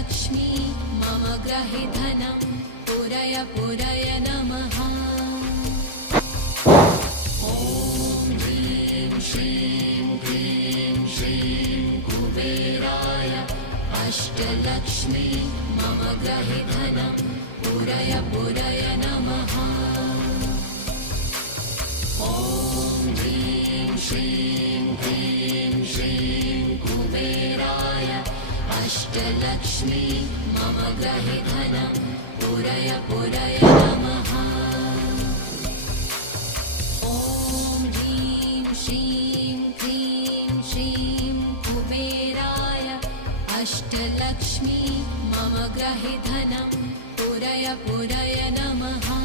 अष्टलक्ष्मी मम ग्रहे धनं पुरय पुरय नमः। ॐ ह्रीं श्रीं क्लीं श्रीं कुबेराय अष्टलक्ष्मी मम ग्रहे धनं पुरय पुरय नमः। ॐ ह्रीं श्रीं क्लीं श्रीं कुबेराय अष्टलक्ष्मी मम ग्रहे धनं पुरय पुरय नमः। ॐ ह्रीं श्रीं क्लीं श्रीं कुबेराय अष्टलक्ष्मी मम ग्रहे धनं पुरय पुरय नमः।